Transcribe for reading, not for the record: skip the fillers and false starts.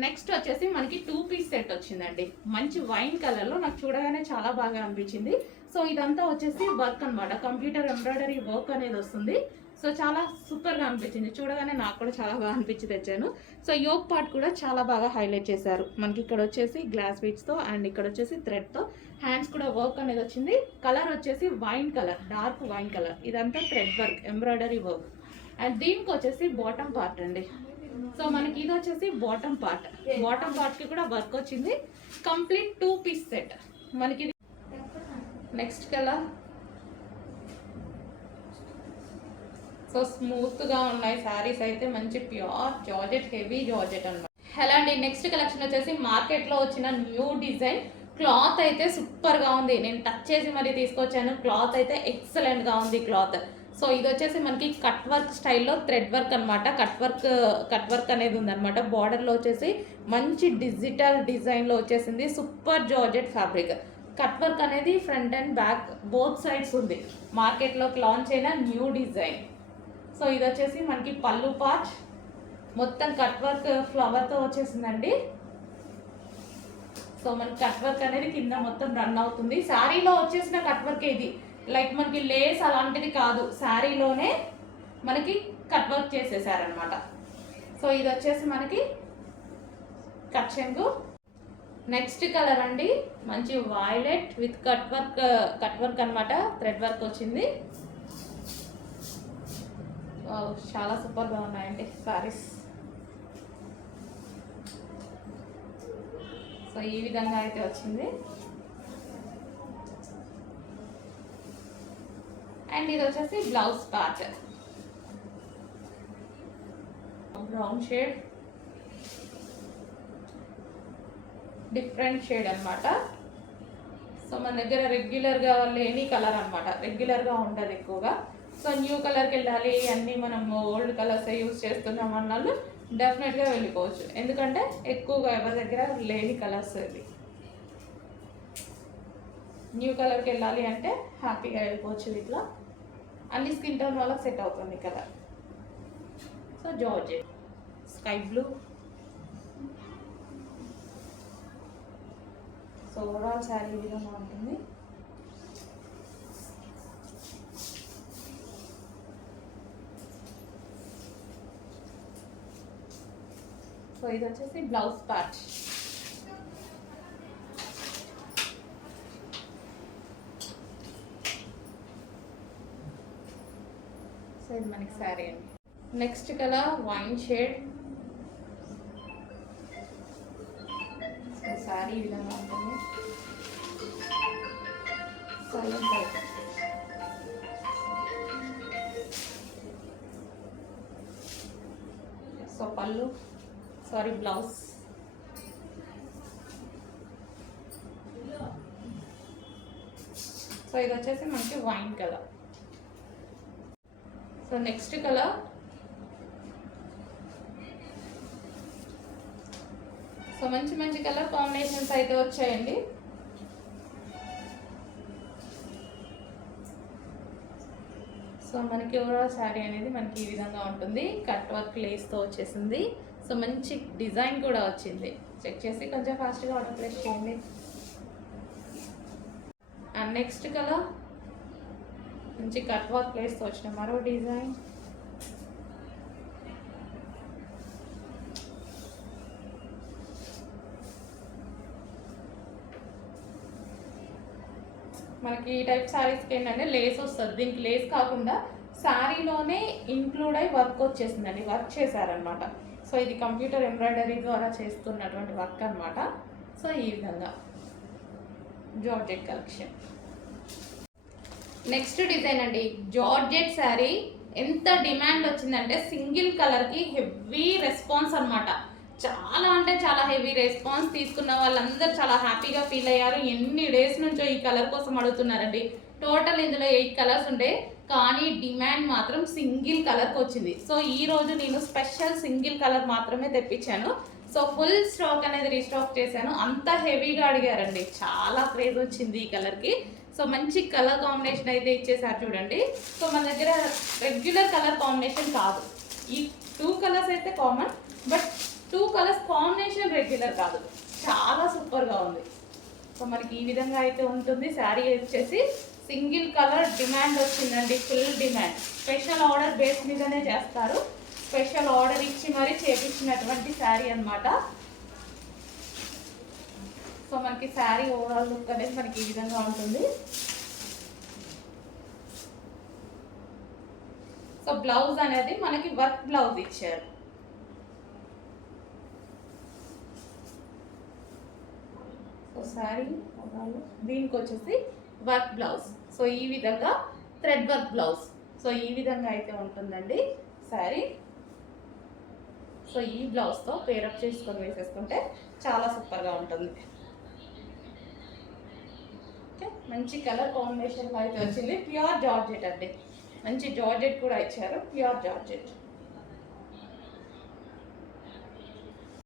Next వచ్చేసి మనకి 2 piece set వచ్చిందండి. మంచి వైన్ కలర్లో నాకు చూడగానే చాలా బాగా అనిపించింది. సో ఇదంతా వచ్చేసి వర్క్ అనమాట, కంప్యూటర్ ఎంబ్రాయిడరీ వర్క్ అనేది వస్తుంది. సో చాలా సూపర్గా అనిపించింది, చూడగానే నాకు కూడా చాలా బాగా అనిపించి తెచ్చాను. సో యోక్ పార్ట్ కూడా చాలా బాగా హైలైట్ చేశారు. మనకి ఇక్కడ వచ్చేసి గ్లాస్ బీడ్స్తో అండ్ ఇక్కడ వచ్చేసి థ్రెడ్తో హ్యాండ్స్ కూడా వర్క్ అనేది వచ్చింది. కలర్ వచ్చేసి wine colour, dark wine colour. ఇదంతా thread work, embroidery work. And దీనికి వచ్చేసి బాటమ్ పార్ట్ అండి. సో మనకి ఇది వచ్చేసి బాటమ్ పార్ట్ కి కూడా వర్క్ వచ్చింది. కంప్లీట్ 2 పీస్ సెట్ మనకి. నెక్స్ట్ కలర్ సో స్మూత్ గా ఉన్నాయి శారీస్ అయితే, మంచి ప్యూర్ జార్జెట్, హెవీ జార్జెట్ అన్నమాట. హలో అండి, నెక్స్ట్ కలెక్షన్ వచ్చేసి మార్కెట్ లో వచ్చిన న్యూ డిజైన్. క్లాత్ అయితే సూపర్ గా ఉంది, నేను టచ్ చేసి మరీ తీసుకొచ్చాను. క్లాత్ అయితే ఎక్సలెంట్ గా ఉంది క్లాత్. సో ఇది వచ్చేసి మనకి కట్ వర్క్ స్టైల్లో థ్రెడ్ వర్క్ అనమాట. కట్ వర్క్ అనేది ఉందన్నమాట. బార్డర్లో వచ్చేసి మంచి డిజిటల్ డిజైన్లో వచ్చేసింది. Super georgette fabric. Cut work అనేది front and back both sides ఉంది. మార్కెట్లోకి లాంచ్ అయిన న్యూ డిజైన్. సో ఇది వచ్చేసి మనకి పళ్ళు పార్ట్ మొత్తం కట్ వర్క్ ఫ్లవర్తో వచ్చేసిందండి. సో మనకి కట్ వర్క్ అనేది కింద మొత్తం రన్ అవుతుంది. శారీలో వచ్చేసిన కట్ వర్క్ ఇది, లైక్ మనకి లేస్ అలాంటిది కాదు, శారీలోనే మనకి కట్ వర్క్ చేసేసారనమాట. సో ఇది వచ్చేసి మనకి కట్ చెంగు. నెక్స్ట్ కలర్ అండి, మంచి వైలెట్ విత్ కట్ వర్క్ అనమాట. థ్రెడ్ వర్క్ వచ్చింది. చాలా సూపర్గా ఉన్నాయండి శారీస్. సో ఈ విధంగా అయితే వచ్చింది. అండ్ ఇది వచ్చేసి blouse part, brown shade, different shade అనమాట. సో మన దగ్గర రెగ్యులర్గా లేని కలర్ అనమాట, రెగ్యులర్గా ఉండదు ఎక్కువగా. సో న్యూ కలర్కి వెళ్ళాలి, అన్నీ మనం ఓల్డ్ కలర్స్ యూజ్ చేస్తున్నాం అన్నట్లు డెఫినెట్గా వెళ్ళిపోవచ్చు, ఎందుకంటే ఎక్కువగా ఎవరి దగ్గర లేని కలర్స్ ఇది. న్యూ కలర్కి వెళ్ళాలి అంటే హ్యాపీగా వెళ్ళిపోవచ్చు. ఇట్లా అన్ని స్కిన్ టోన్ వాళ్ళకి సెట్ అవుతుంది colour. So georgette, sky blue. So overall sari విధంగా ఉంటుంది. సో ఇది వచ్చేసి బ్లౌజ్ పార్ట్. సో ఇది మనకి శారీ అండి. Next colour wine shade. So sari ఈ విధంగా ఉంటుంది. సో పళ్ళు, సారీ బ్లౌజ్. సో ఇది వచ్చేసి మనకి wine colour. So next colour so మంచి మంచి కలర్ కాంబినేషన్స్ అయితే వచ్చాయండి. సో మనకి ఓవరాల్ శారీ అనేది మనకి ఈ విధంగా ఉంటుంది. కట్ వర్క్ లేస్తో వచ్చేసింది. సో మంచి డిజైన్ కూడా వచ్చింది. చెక్ చేసి కొంచెం ఫాస్ట్గా ఆర్డర్ ప్లేస్ చేయండి. అండ్ నెక్స్ట్ కలర్ మంచి కట్ వర్క్ ప్లేస్తో వచ్చిన మరో డిజైన్. మనకి ఈ టైప్ శారీస్కి ఏంటంటే లేస్ వస్తుంది, దీనికి లేస్ కాకుండా శారీలోనే ఇంక్లూడ్ అయి వర్క్ వచ్చేసిందండి, వర్క్ చేశారనమాట. సో ఇది కంప్యూటర్ ఎంబ్రాయిడరీ ద్వారా చేస్తున్నటువంటి వర్క్ అనమాట. సో ఈ విధంగా జార్జెట్ కలెక్షన్. నెక్స్ట్ డిజైన్ అండి, జార్జెట్ శారీ. ఎంత డిమాండ్ వచ్చిందంటే సింగిల్ కలర్కి హెవీ రెస్పాన్స్ అనమాట. చాలా అంటే చాలా హెవీ రెస్పాన్స్ తీసుకున్న వాళ్ళందరూ చాలా హ్యాపీగా ఫీల్ అయ్యారు. ఎన్ని డేస్ నుంచో ఈ కలర్ కోసం అడుగుతున్నారండి. టోటల్ ఇందులో 8 కలర్స్ ఉండే, కానీ డిమాండ్ మాత్రం సింగిల్ కలర్కి వచ్చింది. సో ఈ రోజు నేను స్పెషల్ సింగిల్ కలర్ మాత్రమే తెప్పించాను. సో ఫుల్ స్టాక్ అనేది రీస్టాక్ చేశాను. అంత హెవీగా అడిగారండి, చాలా క్రేజ్ వచ్చింది ఈ కలర్కి. సో మంచి కలర్ కాంబినేషన్ అయితే ఇచ్చేసారు చూడండి. సో మన దగ్గర రెగ్యులర్ కలర్ కాంబినేషన్ కాదు, ఈ 2 కలర్స్ అయితే common, but 2 colours combination regular కాదు, చాలా సూపర్గా ఉంది. సో మనకి ఈ విధంగా అయితే ఉంటుంది. శారీ వచ్చేసి సింగిల్ కలర్ డిమాండ్ వచ్చిందండి, full demand. Special order base మీదనే చేస్తారు, స్పెషల్ ఆర్డర్ ఇచ్చి మరీ చేపించినటువంటి శారీ అన్నమాట. సో మనకి శారీ ఓవరాల్ లుక్ అనేది మనకి ఈ విధంగా ఉంటుంది. సో బ్లౌజ్ అనేది మనకి వర్క్ బ్లౌజ్ ఇచ్చారు. సో శారీ ఓవరాల్ దీనికి వచ్చేసి వర్క్ బ్లౌజ్. సో ఈ విధంగా థ్రెడ్ వర్క్ బ్లౌజ్. సో ఈ విధంగా అయితే ఉంటుందండి శారీ. సో ఈ బ్లౌజ్తో పేరప్ చేసుకొని వేసేసుకుంటే చాలా సూపర్గా ఉంటుంది. ఓకే, మంచి కలర్ కాంబినేషన్లో అయితే వచ్చింది. ప్యూర్ జార్జెట్ అండి, మంచి జార్జెట్ కూడా ఇచ్చారు, ప్యూర్ జార్జెట్.